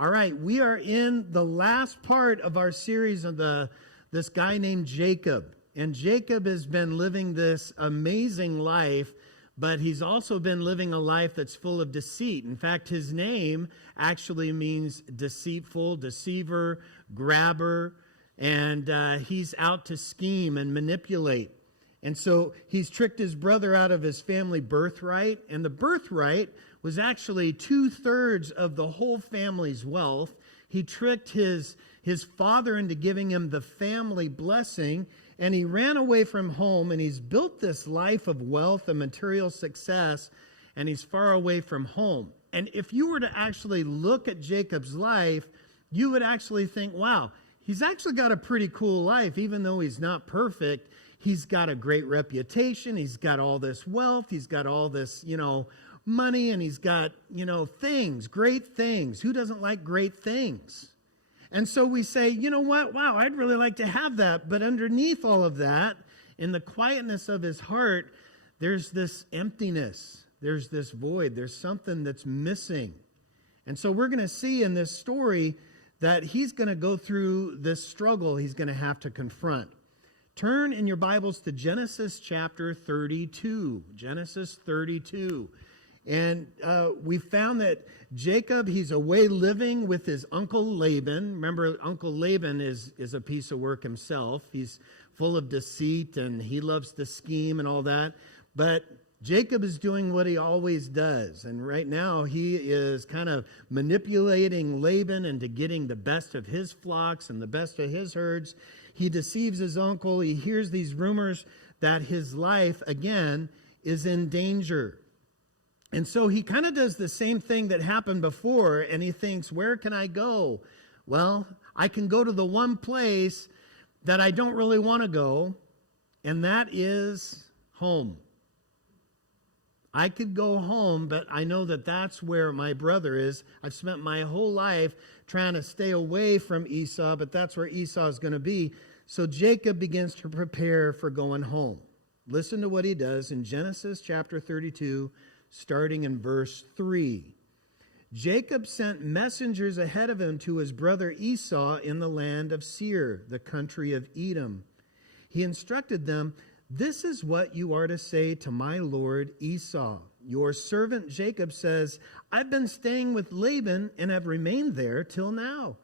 All right, we are in the last part of our series of this guy named Jacob. And Jacob has been living this amazing life, but he's also been living a life that's full of deceit. In fact, his name actually means deceitful, deceiver, grabber, and he's out to scheme and manipulate. And so he's tricked his brother out of his family birthright, and the birthright was actually 2/3 of the whole family's wealth. He tricked his father into giving him the family blessing, and he ran away from home, and he's built this life of wealth and material success, and he's far away from home. And if you were to actually look at Jacob's life, you would actually think, wow, he's actually got a pretty cool life, even though he's not perfect. He's got a great reputation. He's got all this wealth. He's got all this, money, and he's got, things, great things. Who doesn't like great things? And so we say, you know what? Wow, I'd really like to have that. But underneath all of that, in the quietness of his heart, there's this emptiness. There's this void. There's something that's missing. And so we're going to see in this story that he's going to go through this struggle he's going to have to confront. Turn in your Bibles to Genesis chapter 32. Genesis 32. And we found that Jacob, he's away living with his uncle Laban. Remember, Uncle Laban is a piece of work himself. He's full of deceit, and he loves to scheme and all that. But Jacob is doing what he always does. And right now, he is kind of manipulating Laban into getting the best of his flocks and the best of his herds. He deceives his uncle. He hears these rumors that his life, again, is in danger. And so he kind of does the same thing that happened before, and he thinks, where can I go? Well, I can go to the one place that I don't really want to go, and that is home. I could go home, but I know that that's where my brother is. I've spent my whole life trying to stay away from Esau, but that's where Esau is going to be. So Jacob begins to prepare for going home. Listen to what he does in Genesis chapter 32, starting in verse 3. Jacob sent messengers ahead of him to his brother Esau in the land of Seir, the country of Edom. He instructed them, "This is what you are to say to my lord Esau. Your servant Jacob says, I've been staying with Laban and have remained there till now.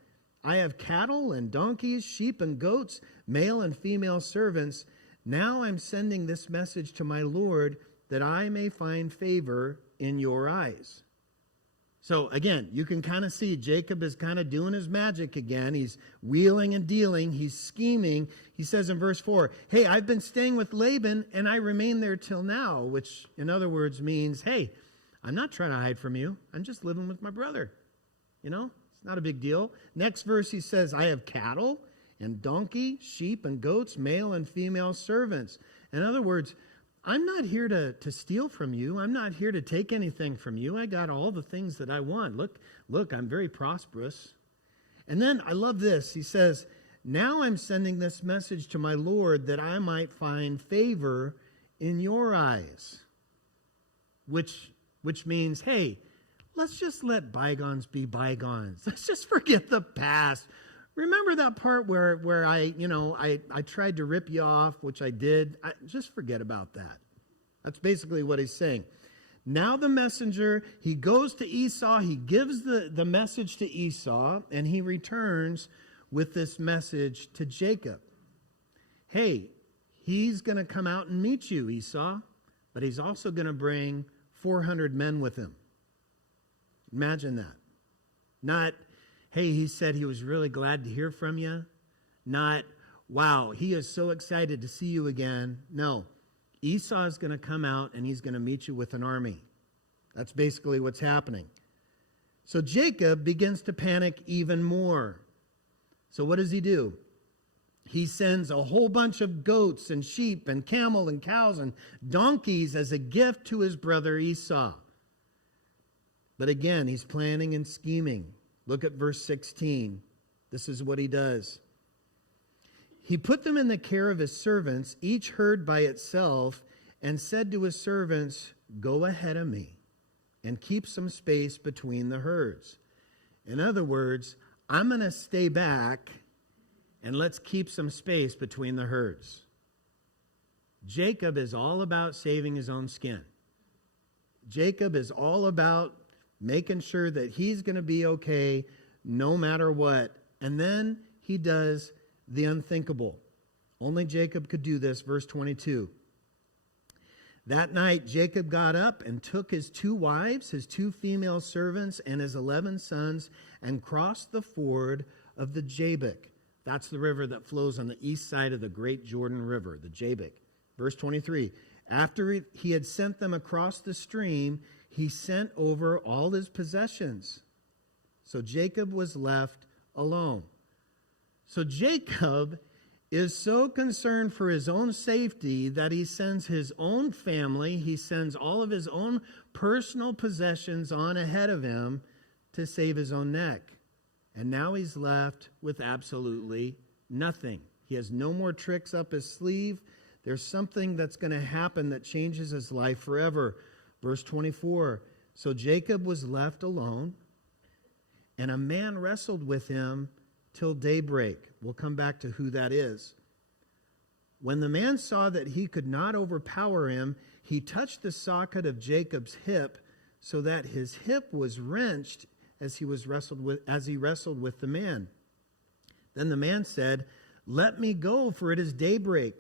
I have cattle and donkeys, sheep and goats, male and female servants. Now I'm sending this message to my lord that I may find favor in your eyes." So again, you can kind of see Jacob is kind of doing his magic again. He's wheeling and dealing. He's scheming. He says in verse 4, hey, I've been staying with Laban and I remain there till now, which in other words means, hey, I'm not trying to hide from you. I'm just living with my brother. It's not a big deal. Next verse he says, I have cattle and donkey, sheep and goats, male and female servants. In other words, I'm not here to steal from you. I'm not here to take anything from you. I got all the things that I want. Look, I'm very prosperous. And then I love this. He says, now I'm sending this message to my Lord that I might find favor in your eyes. Which means, hey, let's just let bygones be bygones. Let's just forget the past. Remember that part where I tried to rip you off, which I did? Just forget about that. That's basically what he's saying. Now the messenger, he goes to Esau, he gives the message to Esau, and he returns with this message to Jacob. Hey, he's going to come out and meet you, Esau, but he's also going to bring 400 men with him. Imagine that. Not, hey, he said he was really glad to hear from you. Not, wow, he is so excited to see you again. No, Esau is going to come out and he's going to meet you with an army. That's basically what's happening. So Jacob begins to panic even more. So what does he do? He sends a whole bunch of goats and sheep and camel and cows and donkeys as a gift to his brother Esau. But again, he's planning and scheming. Look at verse 16. This is what he does. He put them in the care of his servants, each herd by itself, and said to his servants, go ahead of me and keep some space between the herds. In other words, I'm going to stay back and let's keep some space between the herds. Jacob is all about saving his own skin. Jacob is all about making sure that he's going to be okay no matter what. And then he does the unthinkable. Only Jacob could do this. Verse 22. That night Jacob got up and took his 2 wives, his 2 female servants, and his 11 sons, and crossed the ford of the Jabbok. That's the river that flows on the east side of the great Jordan River, the Jabbok. Verse 23. After he had sent them across the stream, he sent over all his possessions. So Jacob was left alone. So Jacob is so concerned for his own safety that he sends his own family, he sends all of his own personal possessions on ahead of him to save his own neck. And now he's left with absolutely nothing. He has no more tricks up his sleeve. There's something that's going to happen that changes his life forever. Verse 24, so Jacob was left alone, and a man wrestled with him till daybreak. We'll come back to who that is. When the man saw that he could not overpower him, he touched the socket of Jacob's hip, so that his hip was wrenched as he wrestled with the man. Then the man said, "Let me go, for it is daybreak."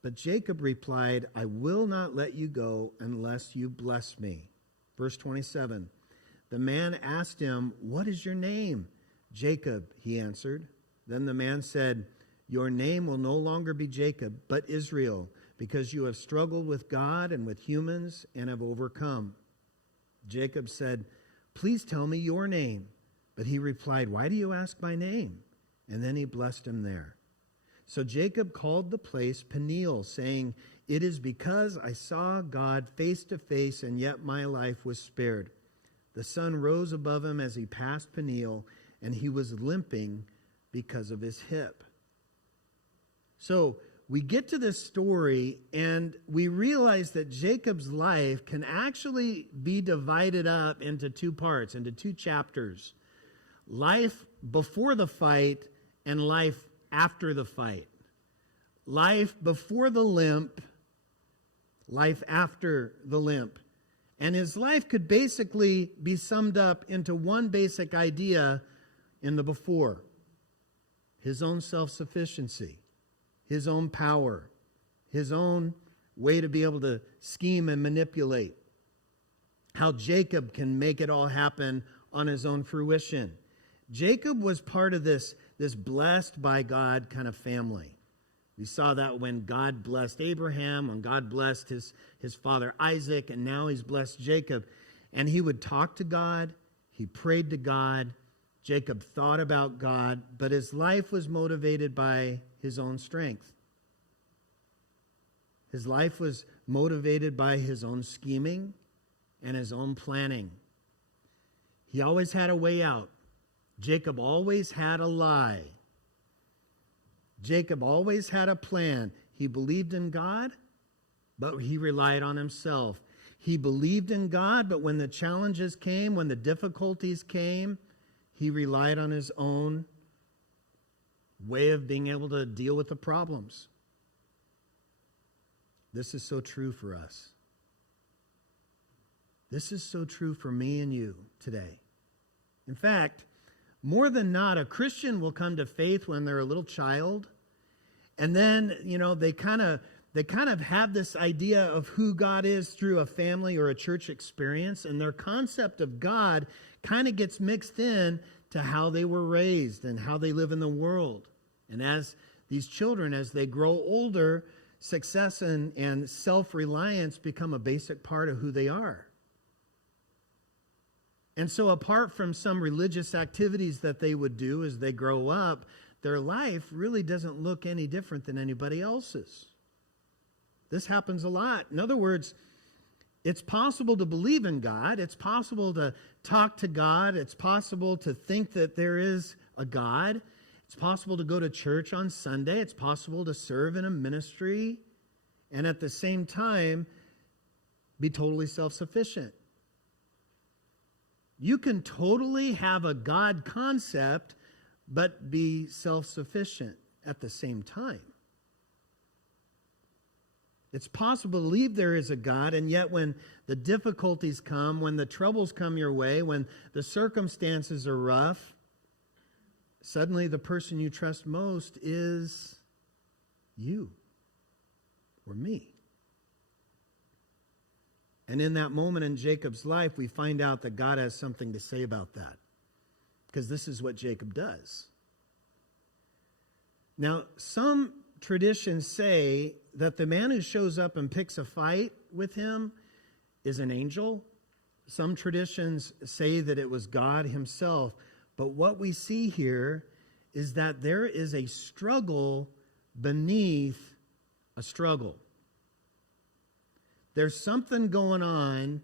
But Jacob replied, "I will not let you go unless you bless me." Verse 27, the man asked him, "What is your name?" "Jacob," he answered. Then the man said, "Your name will no longer be Jacob, but Israel, because you have struggled with God and with humans and have overcome." Jacob said, "Please tell me your name." But he replied, "Why do you ask my name?" And then he blessed him there. So Jacob called the place Peniel, saying, "It is because I saw God face to face, and yet my life was spared." The sun rose above him as he passed Peniel, and he was limping because of his hip. So we get to this story, and we realize that Jacob's life can actually be divided up into 2 parts, into 2 chapters. Life before the fight and life after the fight. Life before the limp, life after the limp. And his life could basically be summed up into one basic idea in the before. His own self-sufficiency, his own power, his own way to be able to scheme and manipulate. How Jacob can make it all happen on his own fruition. Jacob was part of this blessed by God kind of family. We saw that when God blessed Abraham, when God blessed his father Isaac, and now he's blessed Jacob. And he would talk to God, he prayed to God, Jacob thought about God, but his life was motivated by his own strength. His life was motivated by his own scheming and his own planning. He always had a way out. Jacob always had a lie. Jacob always had a plan. He believed in God, but he relied on himself. He believed in God, but when the challenges came, when the difficulties came, he relied on his own way of being able to deal with the problems. This is so true for us. This is so true for me and you today. In fact, more than not, a Christian will come to faith when they're a little child, and then, they kind of have this idea of who God is through a family or a church experience, and their concept of God kind of gets mixed in to how they were raised and how they live in the world. And as these children, as they grow older, success and self-reliance become a basic part of who they are. And so apart from some religious activities that they would do as they grow up, their life really doesn't look any different than anybody else's. This happens a lot. In other words, it's possible to believe in God. It's possible to talk to God. It's possible to think that there is a God. It's possible to go to church on Sunday. It's possible to serve in a ministry and at the same time be totally self-sufficient. You can totally have a God concept, but be self-sufficient at the same time. It's possible to believe there is a God, and yet when the difficulties come, when the troubles come your way, when the circumstances are rough, suddenly the person you trust most is you or me. And in that moment in Jacob's life, we find out that God has something to say about that. Because this is what Jacob does. Now, some traditions say that the man who shows up and picks a fight with him is an angel. Some traditions say that it was God himself. But what we see here is that there is a struggle beneath a struggle. There's something going on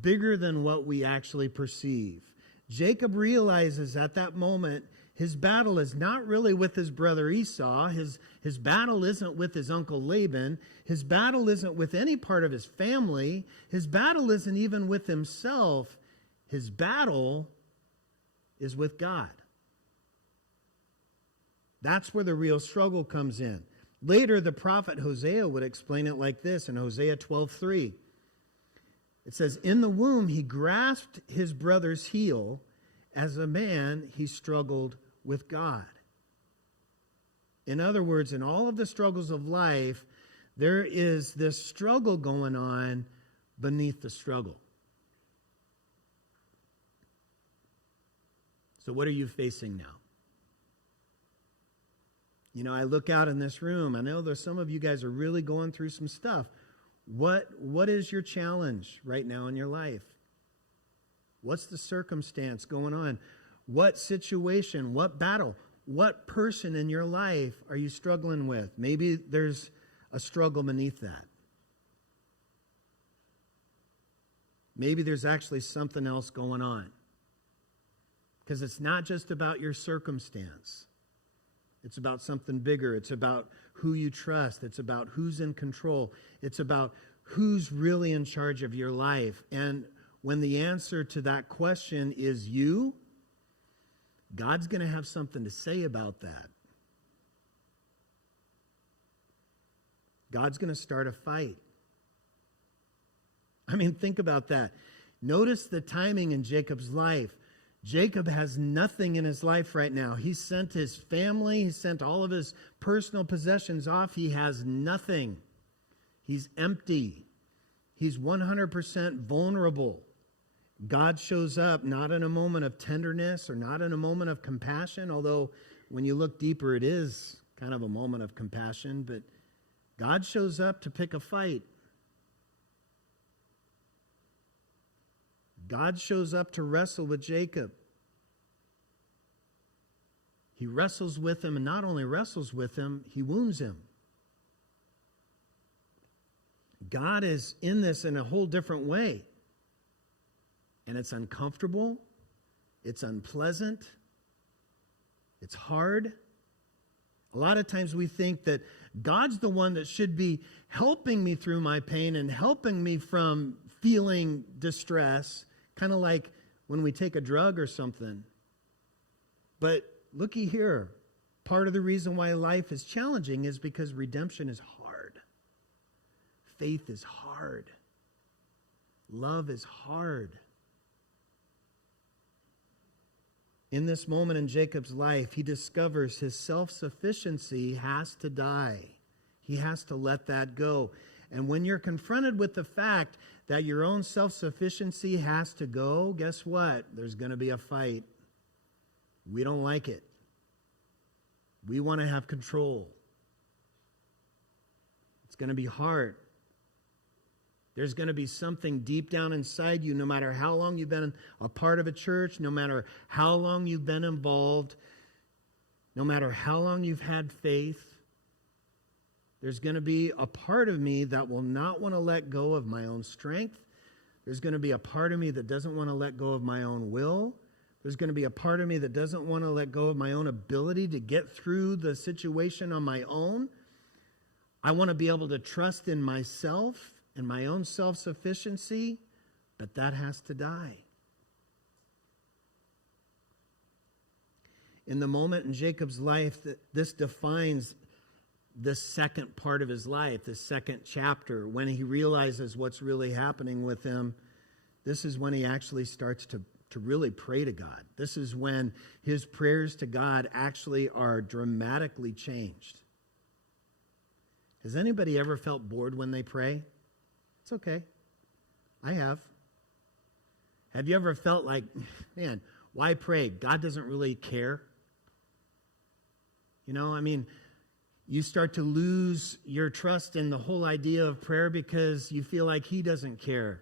bigger than what we actually perceive. Jacob realizes at that moment his battle is not really with his brother Esau. His battle isn't with his uncle Laban. His battle isn't with any part of his family. His battle isn't even with himself. His battle is with God. That's where the real struggle comes in. Later, the prophet Hosea would explain it like this in Hosea 12:3. It says, "In the womb he grasped his brother's heel. As a man, he struggled with God." In other words, in all of the struggles of life, there is this struggle going on beneath the struggle. So what are you facing now? You know, I look out in this room. I know there's some of you guys are really going through some stuff. What is your challenge right now in your life? What's the circumstance going on? What situation, what battle, what person in your life are you struggling with? Maybe there's a struggle beneath that. Maybe there's actually something else going on. Because it's not just about your circumstance. It's about something bigger. It's about who you trust. It's about who's in control. It's about who's really in charge of your life. And when the answer to that question is you, God's going to have something to say about that. God's going to start a fight. I mean, think about that. Notice the timing in Jacob's life. Jacob has nothing in his life right now. He sent his family, he sent all of his personal possessions off. He has nothing. He's empty. He's 100% vulnerable. God shows up not in a moment of tenderness or not in a moment of compassion, although when you look deeper, it is kind of a moment of compassion, but God shows up to pick a fight. God shows up to wrestle with Jacob. He wrestles with him, and not only wrestles with him, he wounds him. God is in this in a whole different way. And it's uncomfortable. It's unpleasant. It's hard. A lot of times we think that God's the one that should be helping me through my pain and helping me from feeling distress. Kind of like when we take a drug or something. But looky here. Part of the reason why life is challenging is because redemption is hard. Faith is hard. Love is hard. In this moment in Jacob's life, he discovers his self-sufficiency has to die. He has to let that go. And when you're confronted with the fact that your own self-sufficiency has to go, guess what? There's going to be a fight. We don't like it. We want to have control. It's going to be hard. There's going to be something deep down inside you, no matter how long you've been a part of a church, no matter how long you've been involved, no matter how long you've had faith. There's going to be a part of me that will not want to let go of my own strength. There's going to be a part of me that doesn't want to let go of my own will. There's going to be a part of me that doesn't want to let go of my own ability to get through the situation on my own. I want to be able to trust in myself and my own self-sufficiency, but that has to die. in the moment in Jacob's life that this defines the second part of his life, the second chapter, when he realizes what's really happening with him. This is when he actually starts to really pray to God. This is when his prayers to God actually are dramatically changed. Has anybody ever felt bored when they pray? It's okay. I have. Have you ever felt like, man, why pray? God doesn't really care. You know, I mean, you start to lose your trust in the whole idea of prayer because you feel like he doesn't care.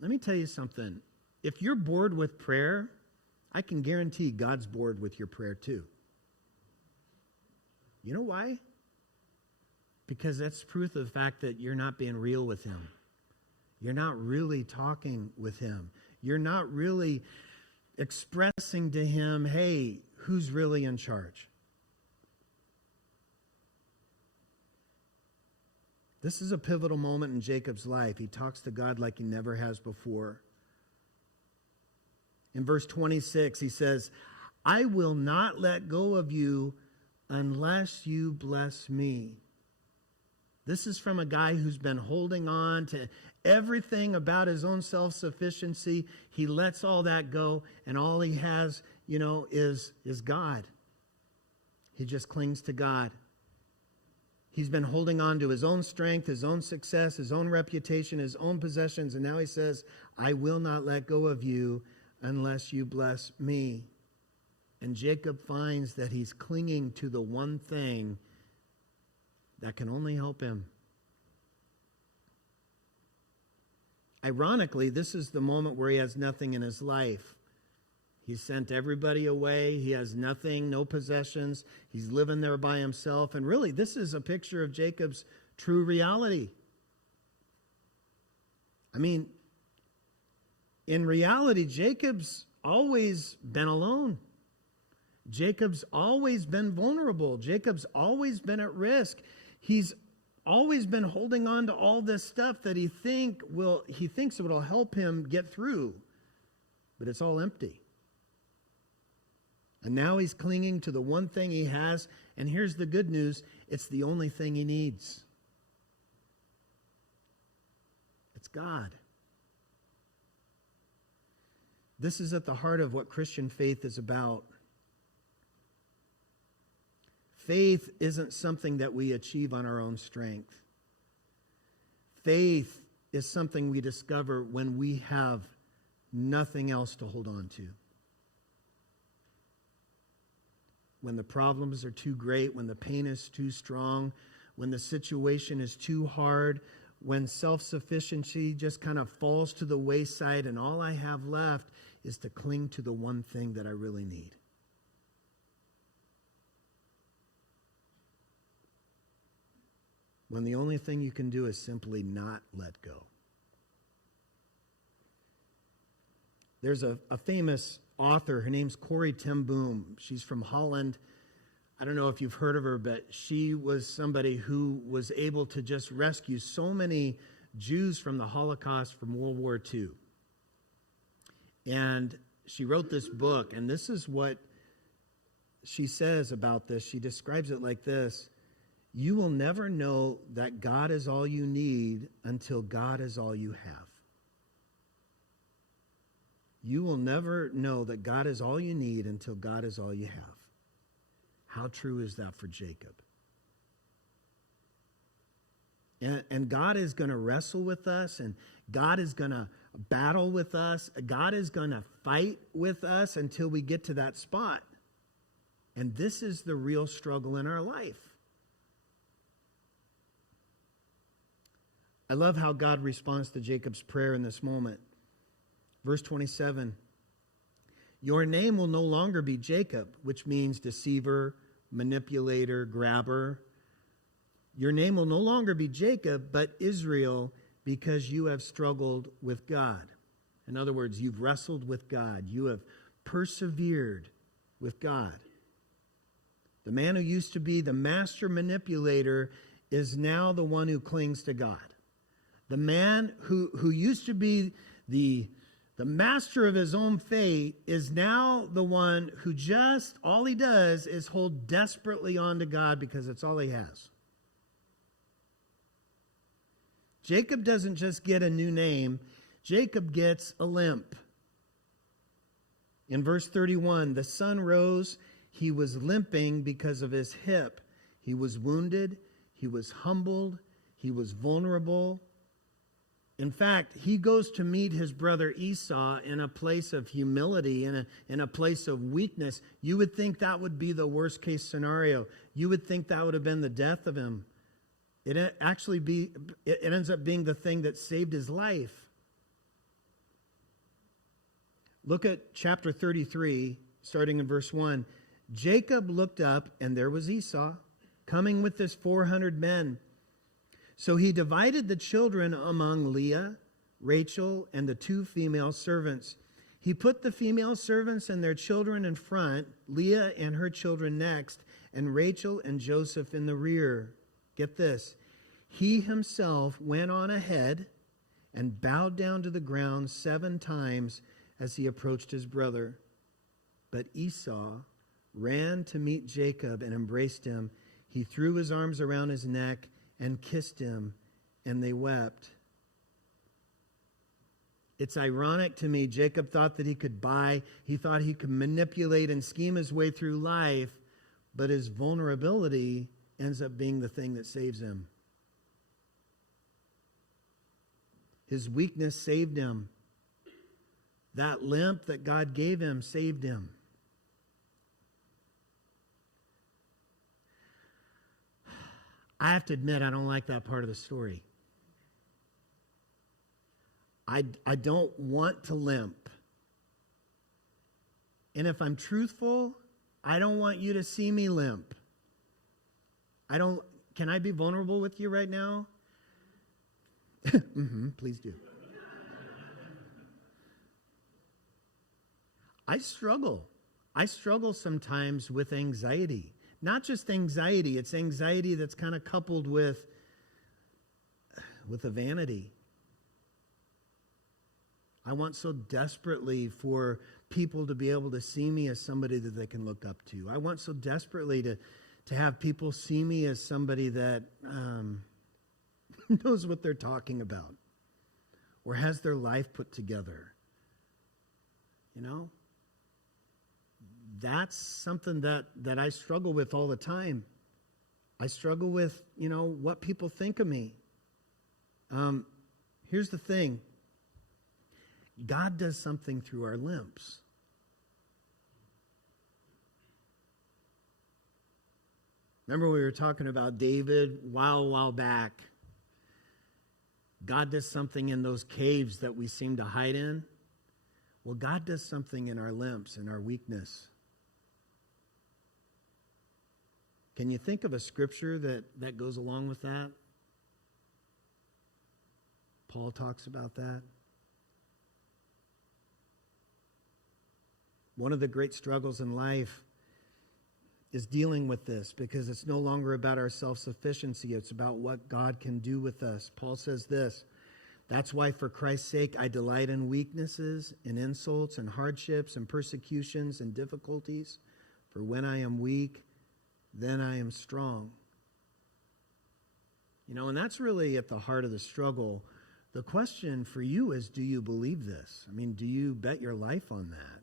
Let me tell you something. If you're bored with prayer, I can guarantee God's bored with your prayer too. You know why? Because that's proof of the fact that you're not being real with him. You're not really talking with him. You're not really expressing to him, hey, who's really in charge? This is a pivotal moment in Jacob's life. He talks to God like he never has before. In verse 26, he says, I will not let go of you unless you bless me. This is from a guy who's been holding on to everything about his own self-sufficiency. He lets all that go, and all he has, is God. He just clings to God. He's been holding on to his own strength, his own success, his own reputation, his own possessions, and now he says, I will not let go of you unless you bless me. And Jacob finds that he's clinging to the one thing that can only help him. Ironically, this is the moment where he has nothing in his life. He's sent everybody away. He has nothing, no possessions. He's living there by himself. And really, this is a picture of Jacob's true reality. I mean, in reality, Jacob's always been alone. Jacob's always been vulnerable. Jacob's always been at risk. He's always been holding on to all this stuff that he thinks it will help him get through. But it's all empty. And now he's clinging to the one thing he has. And here's the good news. It's the only thing he needs. It's God. This is at the heart of what Christian faith is about. Faith isn't something that we achieve on our own strength. Faith is something we discover when we have nothing else to hold on to. When the problems are too great, when the pain is too strong, when the situation is too hard, when self-sufficiency just kind of falls to the wayside and all I have left is to cling to the one thing that I really need. When the only thing you can do is simply not let go. There's a famous author. Her name's Corrie ten Boom. She's from Holland. I don't know if you've heard of her, but she was somebody who was able to just rescue so many Jews from the Holocaust, from World War II. And she wrote this book, and this is what she says about this. She describes it like this: you will never know that God is all you need until God is all you have. You will never know that God is all you need until God is all you have. How true is that for Jacob? And God is going to wrestle with us, and God is going to battle with us. God is going to fight with us until we get to that spot. And this is the real struggle in our life. I love how God responds to Jacob's prayer in this moment. Verse 27, your name will no longer be Jacob, which means deceiver, manipulator, grabber. Your name will no longer be Jacob, but Israel, because you have struggled with God. In other words, you've wrestled with God. You have persevered with God. The man who used to be the master manipulator is now the one who clings to God. The man who used to be the the master of his own fate, is now the one who just, all he does is hold desperately on to God because it's all he has. Jacob doesn't just get a new name, Jacob gets a limp. In verse 31, the sun rose, he was limping because of his hip. He was wounded, he was humbled, he was vulnerable. In fact, he goes to meet his brother Esau in a place of humility, in a place of weakness. You would think that would be the worst case scenario. You would think that would have been the death of him. It ends up being the thing that saved his life. Look at chapter 33, starting in verse 1. Jacob looked up, and there was Esau, coming with his 400 men. So he divided the children among Leah, Rachel, and the 2 female servants. He put the female servants and their children in front, Leah and her children next, and Rachel and Joseph in the rear. Get this. He himself went on ahead and bowed down to the ground 7 times as he approached his brother. But Esau ran to meet Jacob and embraced him. He threw his arms around his neck and kissed him, and they wept. It's ironic to me. Jacob thought that he thought he could manipulate and scheme his way through life, but his vulnerability ends up being the thing that saves him. His weakness saved him. That limp that God gave him saved him. I have to admit, I don't like that part of the story. I don't want to limp. And if I'm truthful, I don't want you to see me limp. Can I be vulnerable with you right now? Please do. I struggle. I struggle sometimes with anxiety. Not just anxiety, it's anxiety that's kind of coupled with a vanity. I want so desperately for people to be able to see me as somebody that they can look up to. I want so desperately to have people see me as somebody that knows what they're talking about or has their life put together. You know? That's something that I struggle with all the time. I struggle with, what people think of me. Here's the thing. God does something through our limps. Remember we were talking about David a while back. God does something in those caves that we seem to hide in. Well, God does something in our limps, in our weakness. Can you think of a scripture that goes along with that? Paul talks about that. One of the great struggles in life is dealing with this because it's no longer about our self-sufficiency. It's about what God can do with us. Paul says this, that's why for Christ's sake I delight in weaknesses, in insults, and hardships, and persecutions, and difficulties. For when I am weak, then I am strong. And that's really at the heart of the struggle. The question for you is, do you believe this? Do you bet your life on that?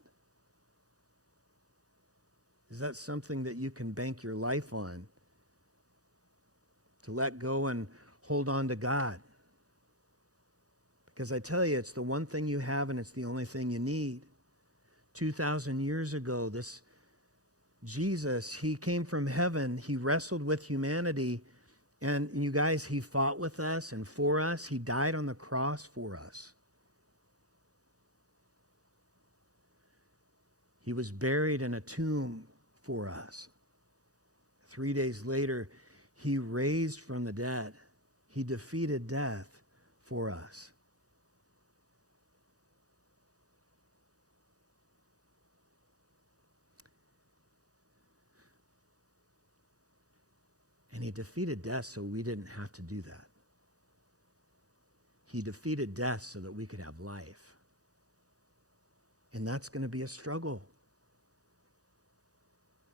Is that something that you can bank your life on? To let go and hold on to God? Because I tell you, it's the one thing you have and it's the only thing you need. 2,000 years ago, this Jesus, he came from heaven, he wrestled with humanity, and you guys, he fought with us and for us. He died on the cross for us. He was buried in a tomb for us. 3 days later, he raised from the dead. He defeated death for us. And he defeated death so we didn't have to do that. He defeated death so that we could have life. And that's going to be a struggle.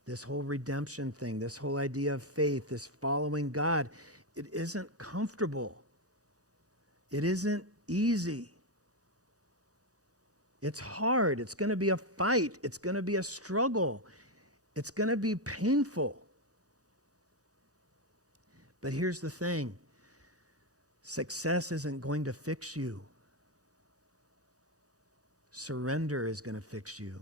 This whole redemption thing, this whole idea of faith, this following God, it isn't comfortable. It isn't easy. It's hard. It's going to be a fight. It's going to be a struggle. It's going to be painful. But here's the thing. Success isn't going to fix you. Surrender is going to fix you.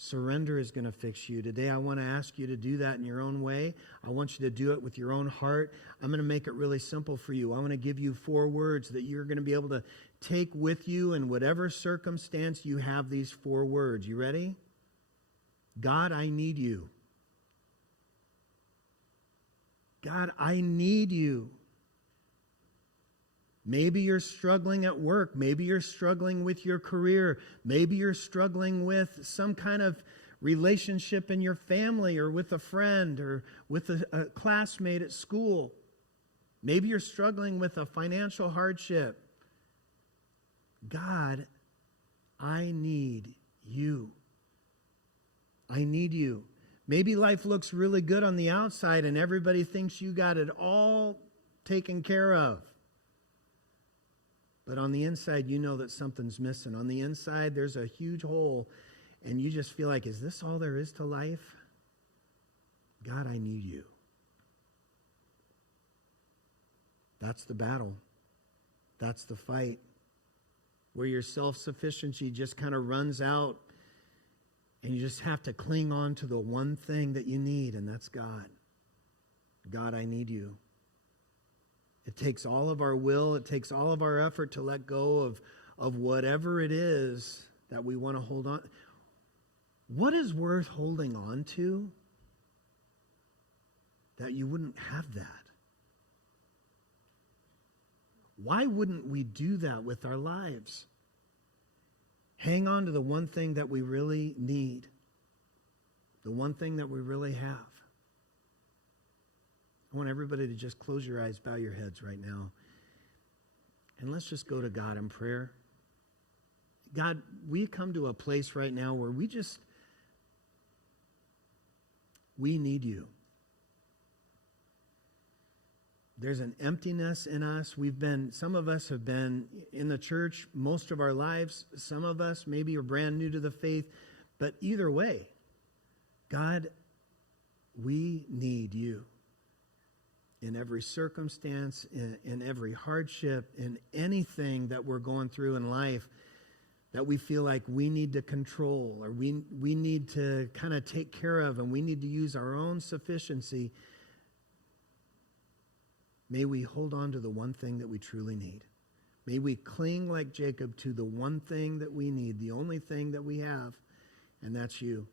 Surrender is going to fix you. Today, I want to ask you to do that in your own way. I want you to do it with your own heart. I'm going to make it really simple for you. I want to give you 4 words that you're going to be able to take with you in whatever circumstance you have these 4 words. You ready? God, I need you. God, I need you. Maybe you're struggling at work. Maybe you're struggling with your career. Maybe you're struggling with some kind of relationship in your family or with a friend or with a classmate at school. Maybe you're struggling with a financial hardship. God, I need you. I need you. Maybe life looks really good on the outside and everybody thinks you got it all taken care of. But on the inside, you know that something's missing. On the inside, there's a huge hole, and you just feel like, is this all there is to life? God, I need you. That's the battle. That's the fight. Where your self-sufficiency just kind of runs out, and you just have to cling on to the one thing that you need, and that's God. God, I need you. It takes all of our will, it takes all of our effort to let go of whatever it is that we want to hold on. What is worth holding on to that you wouldn't have that? Why wouldn't we do that with our lives? Hang on to the one thing that we really need, the one thing that we really have. I want everybody to just close your eyes, bow your heads right now. And let's just go to God in prayer. God, we come to a place right now where we need you. There's an emptiness in us. Some of us have been in the church most of our lives. Some of us maybe are brand new to the faith. But either way, God, we need you. In every circumstance, in every hardship, in anything that we're going through in life that we feel like we need to control or we need to kind of take care of and we need to use our own sufficiency, may we hold on to the one thing that we truly need. May we cling like Jacob to the one thing that we need, the only thing that we have, and that's you.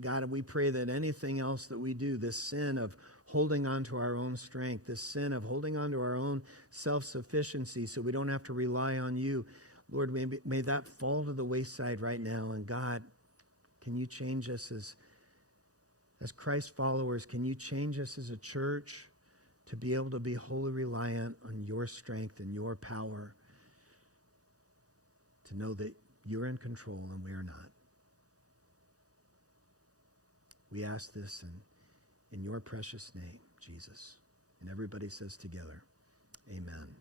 God, we pray that anything else that we do, this sin of holding on to our own strength, this sin of holding on to our own self-sufficiency so we don't have to rely on you, Lord, may that fall to the wayside right now. And God, can you change us as Christ followers? Can you change us as a church to be able to be wholly reliant on your strength and your power, to know that you're in control and we are not? We ask this in your precious name, Jesus. And everybody says together, amen.